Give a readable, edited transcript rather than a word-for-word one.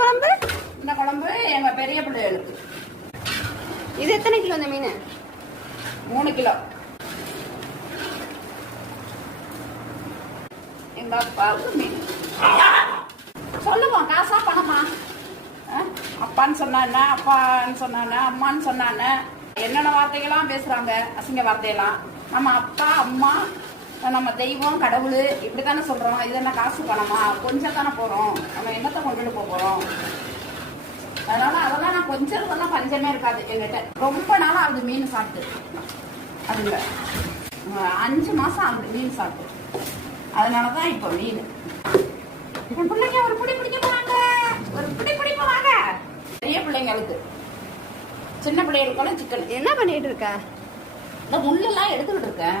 குழம்பு? இந்த குழம்பு எங்க பெரிய பிள்ளைகளுக்கு. இது எத்தனை கிலோ இந்த மீன்? 3 கிலோ. எங்க அப்பாவுக்கு மீன். சொல்லுவோம், காசா பணமா? அப்பான்னு சொன்னானே, அப்பான்னு சொன்னானே, அம்மான்னு சொன்னானே, என்னென்ன வார்த்தைகள்லாம் பேசுறாங்க, அசிங்க வார்த்தையெல்லாம். நம்ம அப்பா அம்மா, நம்ம தெய்வம் கடவுள் இப்படித்தானே சொல்றோம். இது என்ன காசு பணமா? கொஞ்சம் தானே போறோம், நம்ம என்னத்தை கொண்டுட்டு போறோம். அதனால அதெல்லாம் நான் கொஞ்சம் பஞ்சமே இருக்காது என்கிட்ட. ரொம்ப நாளா ஆகுது மீன் சாப்பிட்டு. அதுல 5 மாசம் ஆகுது மீன் சாப்பிட்டு. அதனாலதான் இப்போ மீன். என் பிள்ளைங்க ஒரு பிடி பிடிக்க போறாங்க, ஒரு பிடி பிடிக்க போறாங்க. பெரிய பிள்ளைங்களுக்கு, சின்ன பிள்ளைகளுக்கெல்லாம் சிக்கன். என்ன பண்ணிட்டு இருக்க? இந்த முள்ளெல்லாம் எடுத்துக்கிட்டு இருக்கேன்.